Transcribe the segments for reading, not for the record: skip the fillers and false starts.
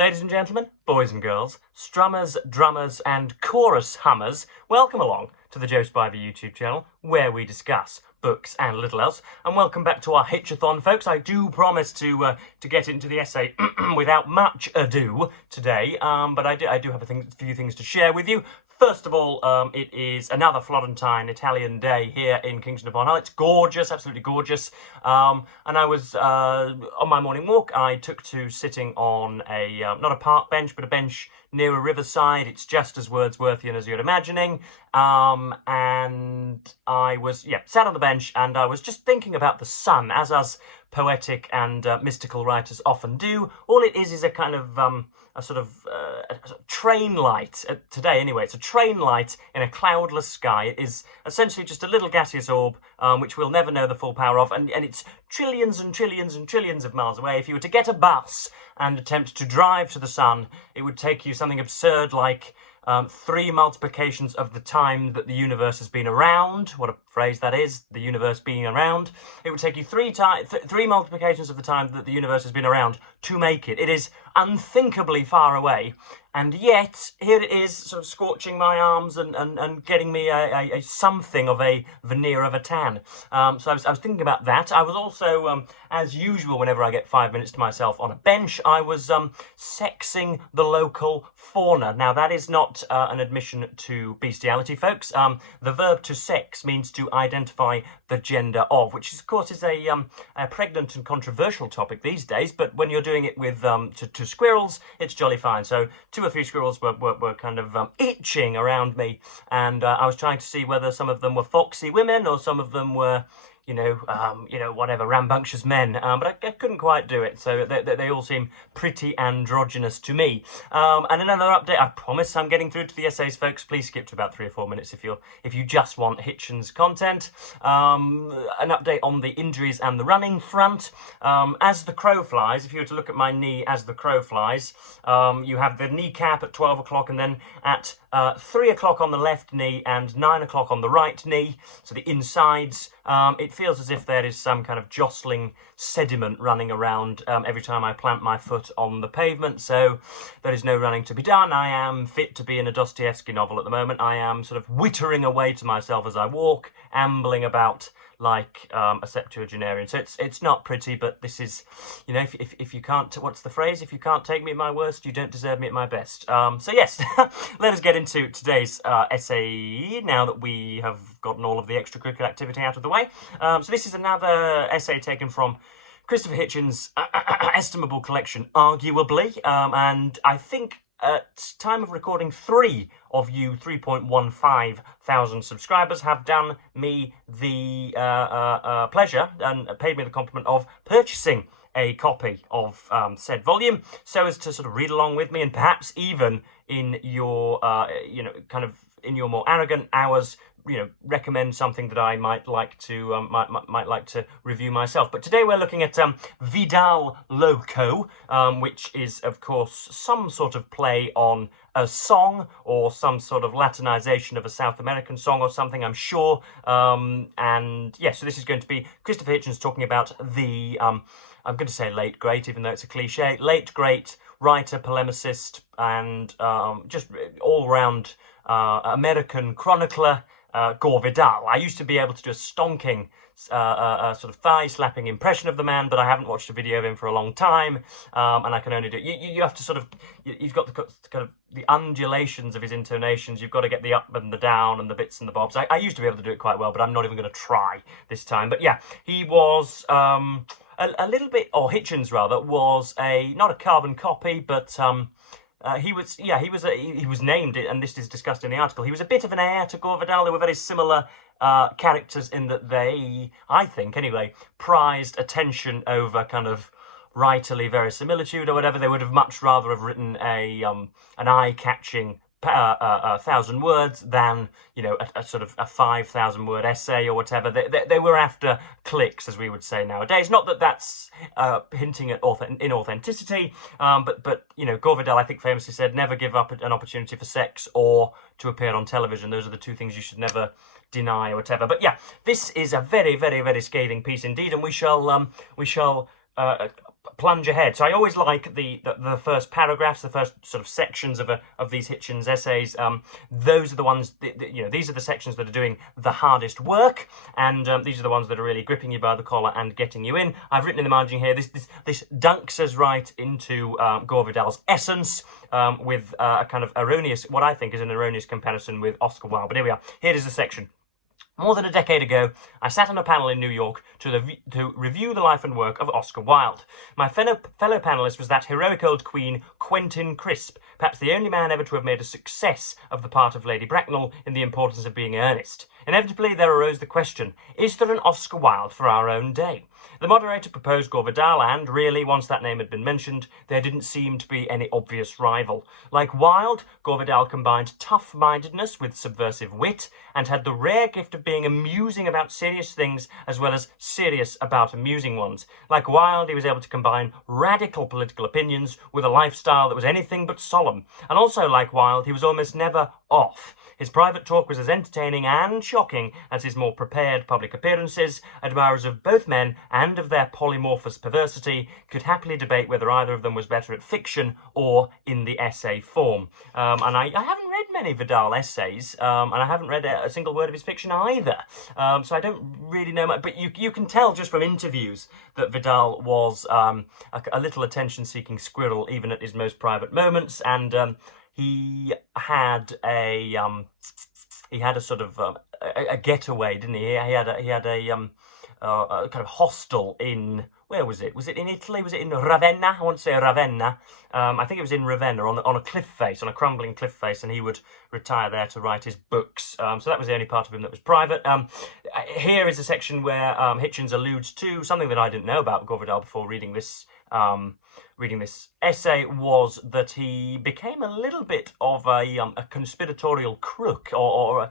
Ladies and gentlemen, boys and girls, strummers, drummers and chorus hummers, welcome along to the Joe Spiver YouTube channel where we discuss books and little else. And welcome back to our Hitch-athon, folks. I do promise to get into the essay without much ado today, but I do have a few things to share with you. First of all, it is another Florentine Italian day here in Kingston upon Hull. It's gorgeous, absolutely gorgeous. And I was, on my morning walk, I took to sitting on a, not a park bench, but a bench near a riverside. It's just as Wordsworthian as you're imagining. And I was, sat on the bench and I was just thinking about the sun, as us poetic and mystical writers often do. All it is a kind of, a sort of train light, today anyway, it's a train light in a cloudless sky. It is essentially just a little gaseous orb, which we'll never know the full power of, and it's trillions and trillions and trillions of miles away. If you were to get a bus and attempt to drive to the sun, it would take you something absurd like 3 multiplications of the time that the universe has been around. What a phrase that is, the universe being around. It would take you 3 multiplications of the time that the universe has been around to make it. It is unthinkably far away, and yet here it is, sort of scorching my arms and getting me a something of a veneer of a tan. So I was thinking about that. I was also, as usual, whenever I get 5 minutes to myself on a bench, I was sexing the local fauna. Now that is not an admission to bestiality, folks. The verb to sex means to identify the gender of, which of course is a pregnant and controversial topic these days, but when you're doing it with to squirrels, it's jolly fine. So 2 or 3 squirrels were kind of itching around me, and I was trying to see whether some of them were foxy women or some of them were, whatever, rambunctious men, but I couldn't quite do it, so they all seem pretty androgynous to me. And another update, I promise I'm getting through to the essays, folks. Please skip to about 3 or 4 minutes if you just want Hitchens content. An update on the injuries and the running front. As the crow flies, if you were to look at my knee as the crow flies, you have the kneecap at 12 o'clock and then at 3 o'clock on the left knee and 9 o'clock on the right knee, so the insides. It feels as if there is some kind of jostling sediment running around every time I plant my foot on the pavement, so there is no running to be done. I am fit to be in a Dostoevsky novel at the moment. I am sort of wittering away to myself as I walk, ambling about like a septuagenarian. So it's not pretty, but this is, if you can't, what's the phrase? If you can't take me at my worst, you don't deserve me at my best. So yes, let us get into today's essay now that we have gotten all of the extracurricular activity out of the way. So this is another essay taken from Christopher Hitchens' estimable collection, arguably, and I think at time of recording 3 of you 3.15 thousand subscribers have done me the pleasure and paid me the compliment of purchasing a copy of said volume, so as to sort of read along with me, and perhaps even in your kind of in your more arrogant hours, recommend something that I might like to might like to review myself. But today we're looking at Vidal Loco, which is of course some sort of play on a song or some sort of Latinization of a South American song or something, I'm sure. And yeah, so this is going to be Christopher Hitchens talking about the I'm going to say late great, even though it's a cliche, late great writer, polemicist, and just all-round American chronicler, Gore Vidal. I used to be able to do a stonking, sort of thigh-slapping impression of the man, but I haven't watched a video of him for a long time, and I can only do it. You have to sort of, you've got the kind of the undulations of his intonations. You've got to get the up and the down and the bits and the bobs. I used to be able to do it quite well, but I'm not even going to try this time. But yeah, he was a little bit, or Hitchens rather, was not a carbon copy, but he was named, and this is discussed in the article, he was a bit of an heir to Gore Vidal. They were very similar characters in that they, I think anyway, prized attention over kind of writerly verisimilitude or whatever. They would have much rather have written an eye-catching 1,000 words than, a sort of a 5,000 word essay or whatever. They were after clicks, as we would say nowadays. Not that that's hinting at inauthenticity, but Gore Vidal, I think, famously said, never give up an opportunity for sex or to appear on television. Those are the 2 things you should never deny or whatever. But yeah, this is a very, very, very scathing piece indeed, and we shall plunge ahead. So I always like the first paragraphs, the first sort of sections of these Hitchens essays. Those are the ones, these are the sections that are doing the hardest work, and these are the ones that are really gripping you by the collar and getting you in. I've written in the margin here, this dunks us right into Gore Vidal's essence, with a kind of erroneous, what I think is an erroneous comparison with Oscar Wilde. But here we are. Here is a section. More than a decade ago, I sat on a panel in New York to review the life and work of Oscar Wilde. My fellow panellist was that heroic old queen, Quentin Crisp, perhaps the only man ever to have made a success of the part of Lady Bracknell in The Importance of Being Earnest. Inevitably, there arose the question, is there an Oscar Wilde for our own day? The moderator proposed Gore Vidal, and really, once that name had been mentioned, there didn't seem to be any obvious rival. Like Wilde, Gore Vidal combined tough-mindedness with subversive wit, and had the rare gift of being amusing about serious things as well as serious about amusing ones. Like Wilde, he was able to combine radical political opinions with a lifestyle that was anything but solemn. And also, like Wilde, he was almost never off. His private talk was as entertaining and shocking as his more prepared public appearances. Admirers of both men and of their polymorphous perversity could happily debate whether either of them was better at fiction or in the essay form. And I haven't read many Vidal essays, and I haven't read a single word of his fiction either. So I don't really know much, but you can tell just from interviews that Vidal was a little attention-seeking squirrel even at his most private moments, and he had a sort of a getaway, didn't he? He had a kind of hostel in, where was it? Was it in Italy? Was it in Ravenna? I want to say Ravenna. I think it was in Ravenna, on a cliff face, on a crumbling cliff face, and he would retire there to write his books. So that was the only part of him that was private. Here is a section where Hitchens alludes to something that I didn't know about Gore Vidal before reading this essay, was that he became a little bit of a conspiratorial crook, or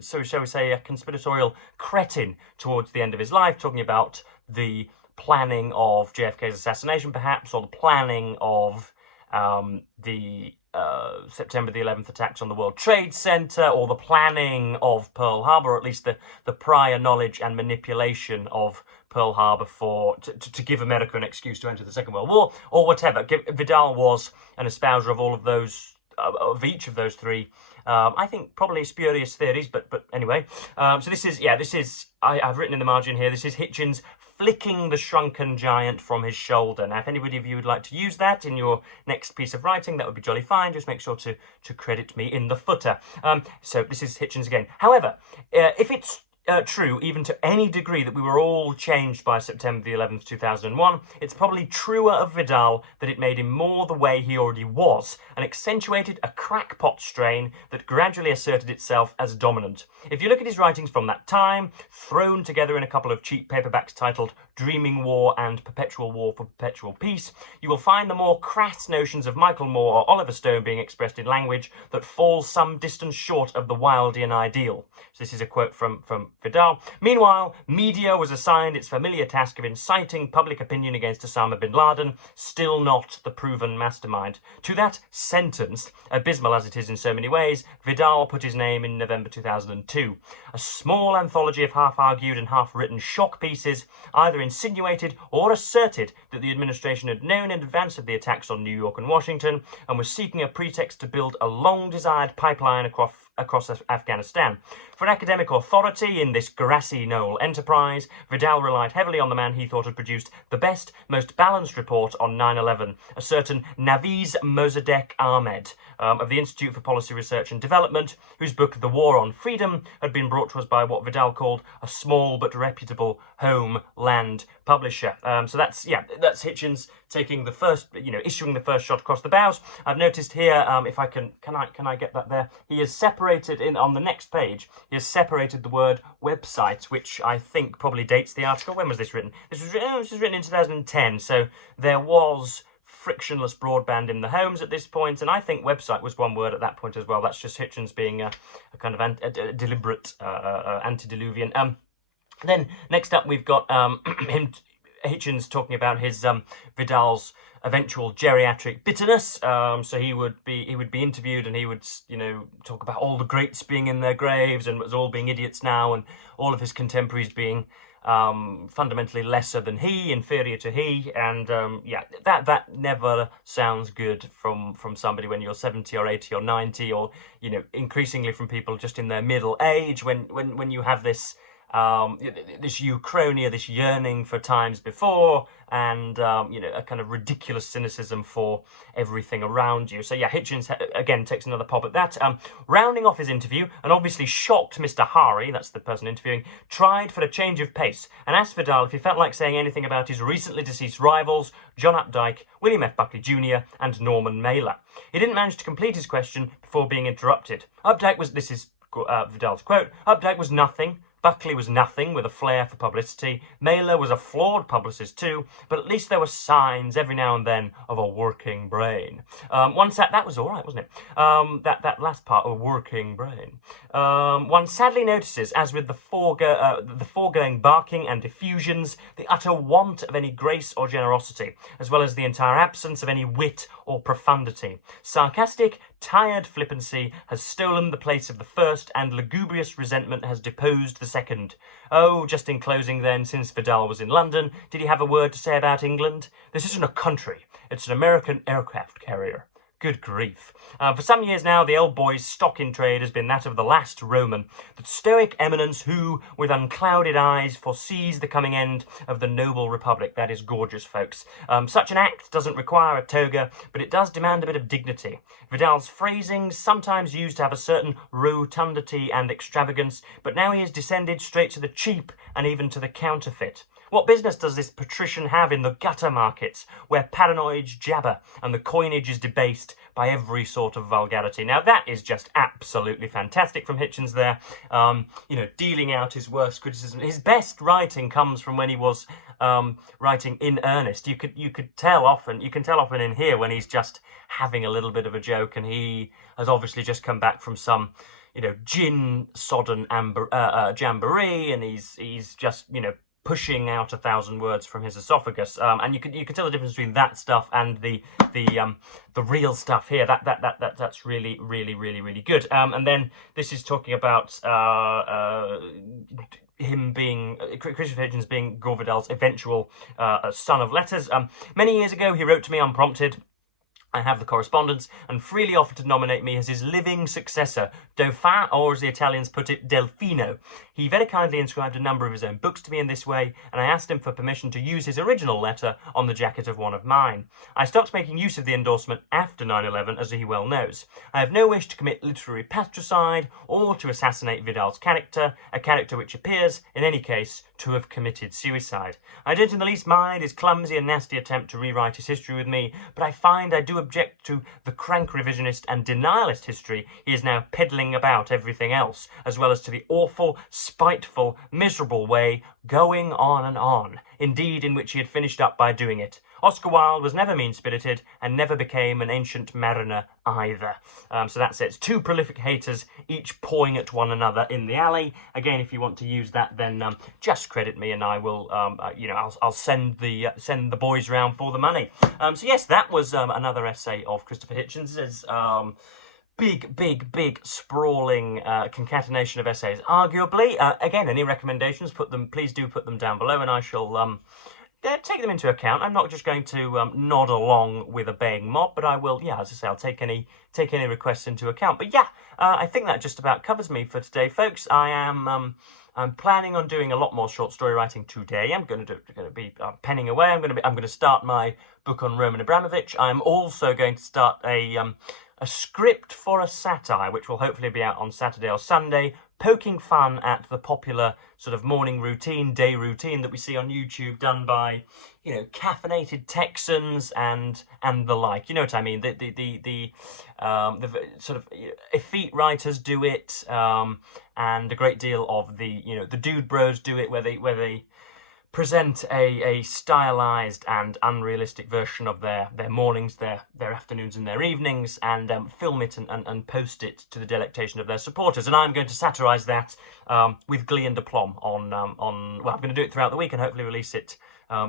so shall we say, a conspiratorial cretin towards the end of his life, talking about the planning of JFK's assassination, perhaps, or the planning of the September the 11th attacks on the World Trade Center, or the planning of Pearl Harbor, or at least the prior knowledge and manipulation of Pearl Harbor to give America an excuse to enter the Second World War, or whatever. Vidal was an espouser of all of those, of each of those three. I think probably spurious theories, but anyway. So this is I've written in the margin here, this is Hitchens flicking the shrunken giant from his shoulder. Now, if anybody of you would like to use that in your next piece of writing, that would be jolly fine. Just make sure to credit me in the footer. So this is Hitchens again. However, if it's true, even to any degree, that we were all changed by September the 11th, 2001, it's probably truer of Vidal that it made him more the way he already was, and accentuated a crackpot strain that gradually asserted itself as dominant. If you look at his writings from that time, thrown together in a couple of cheap paperbacks titled Dreaming War and Perpetual War for Perpetual Peace, you will find the more crass notions of Michael Moore or Oliver Stone being expressed in language that falls some distance short of the Wildean ideal. So this is a quote from Vidal. Meanwhile, media was assigned its familiar task of inciting public opinion against Osama bin Laden, still not the proven mastermind. To that sentence, abysmal as it is in so many ways, Vidal put his name in November 2002. A small anthology of half-argued and half-written shock pieces either insinuated or asserted that the administration had known in advance of the attacks on New York and Washington and was seeking a pretext to build a long-desired pipeline across Afghanistan. For academic authority in this grassy knoll enterprise, Vidal relied heavily on the man he thought had produced the best, most balanced report on 9/11, a certain Naviz Mossadegh Ahmed of the Institute for Policy Research and Development, whose book The War on Freedom had been brought to us by what Vidal called a small but reputable homeland publisher. So that's Hitchens taking the first, issuing the first shot across the bows. I've noticed here, if I can I get that there? He has separated on the next page. He has separated the word website, which I think probably dates the article. When was this written? This was written in 2010. So there was frictionless broadband in the homes at this point, and I think website was one word at that point as well. That's just Hitchens being a kind of a deliberate antediluvian. Then next up we've got Hitchens talking about his Vidal's eventual geriatric bitterness. So he would be interviewed, and he would talk about all the greats being in their graves and us all being idiots now, and all of his contemporaries being fundamentally lesser than he, inferior to he, and yeah, that never sounds good from somebody when you're 70 or 80 or 90, or you know, increasingly from people just in their middle age, when you have this this uchronia, this yearning for times before, and you know, a kind of ridiculous cynicism for everything around you. So yeah, Hitchens again takes another pop at that. Rounding off his interview, and obviously shocked Mr. Hari, that's the person interviewing, tried for a change of pace and asked Vidal if he felt like saying anything about his recently deceased rivals, John Updike, William F. Buckley Jr. and Norman Mailer. He didn't manage to complete his question before being interrupted. Updike was, this is Vidal's quote, Updike was nothing. Buckley was nothing with a flair for publicity. Mailer was a flawed publicist too, but at least there were signs every now and then of a working brain. That was all right, wasn't it? That last part, a working brain. One sadly notices, as with the foregoing barking and effusions, the utter want of any grace or generosity, as well as the entire absence of any wit or profundity. Sarcastic, tired flippancy has stolen the place of the first, and lugubrious resentment has deposed the second. Oh, just in closing then, since Vidal was in London, did he have a word to say about England? This isn't a country, it's an American aircraft carrier. Good grief. For some years now, the old boy's stock in trade has been that of the last Roman, the stoic eminence who, with unclouded eyes, foresees the coming end of the noble republic. That is gorgeous, folks. Such an act doesn't require a toga, but it does demand a bit of dignity. Vidal's phrasings sometimes used to have a certain rotundity and extravagance, but now he has descended straight to the cheap and even to the counterfeit. What business does this patrician have in the gutter markets, where paranoids jabber and the coinage is debased by every sort of vulgarity? Now that is just absolutely fantastic from Hitchens there. You know, dealing out his worst criticism. His best writing comes from when he was writing in earnest. You can tell often in here when he's just having a little bit of a joke, and he has obviously just come back from some, you know, gin-sodden jamboree, and he's just, you know, pushing out 1,000 words from his esophagus, and you can tell the difference between that stuff and the real stuff here. That's really good. And then this is talking about him being Christopher Hitchens being Gore Vidal's eventual son of letters. Many years ago, he wrote to me unprompted. I have the correspondence, and freely offered to nominate me as his living successor, Dauphin, or as the Italians put it, Delfino. He very kindly inscribed a number of his own books to me in this way, and I asked him for permission to use his original letter on the jacket of one of mine. I stopped making use of the endorsement after 9/11, as he well knows. I have no wish to commit literary patricide, or to assassinate Vidal's character, a character which appears, in any case, to have committed suicide. I don't in the least mind his clumsy and nasty attempt to rewrite his history with me, but I find I do object to the crank revisionist and denialist history he is now peddling about everything else, as well as to the awful, spiteful, miserable way going on and on, indeed in which he had finished up by doing it. Oscar Wilde was never mean-spirited and never became an ancient mariner either. So that's it. It's two prolific haters, each pawing at one another in the alley. Again, if you want to use that, then just credit me, and I will, you know, I'll send the boys round for the money. So yes, that was another essay of Christopher Hitchens'. Big, sprawling concatenation of essays. Arguably, again, any recommendations? Please do put them down below, and I shall take them into account. I'm not just going to nod along with a baying mob, but I will, yeah, as I say, I'll take any requests into account. But yeah, I think that just about covers me for today, folks. I'm planning on doing a lot more short story writing today. I'm going to be penning away. I'm going to start my book on Roman Abramovich. I'm also going to start a script for a satire, which will hopefully be out on Saturday or Sunday, poking fun at the popular sort of morning routine, day routine that we see on YouTube, done by, you know, caffeinated Texans and the like. You know what I mean? The sort of effete writers do it, and a great deal of the, you know, the dude bros do it, where they present a stylized and unrealistic version of their mornings, their afternoons and their evenings, and film it and post it to the delectation of their supporters. And I'm going to satirize that with glee and aplomb on well, I'm going to do it throughout the week and hopefully release it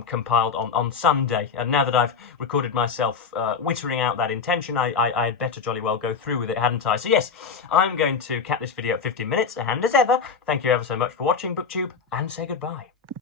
compiled on Sunday. And now that I've recorded myself wittering out that intention, I had better jolly well go through with it, hadn't I? So yes, I'm going to cap this video at 15 minutes, and as ever, thank you ever so much for watching, BookTube, and say goodbye.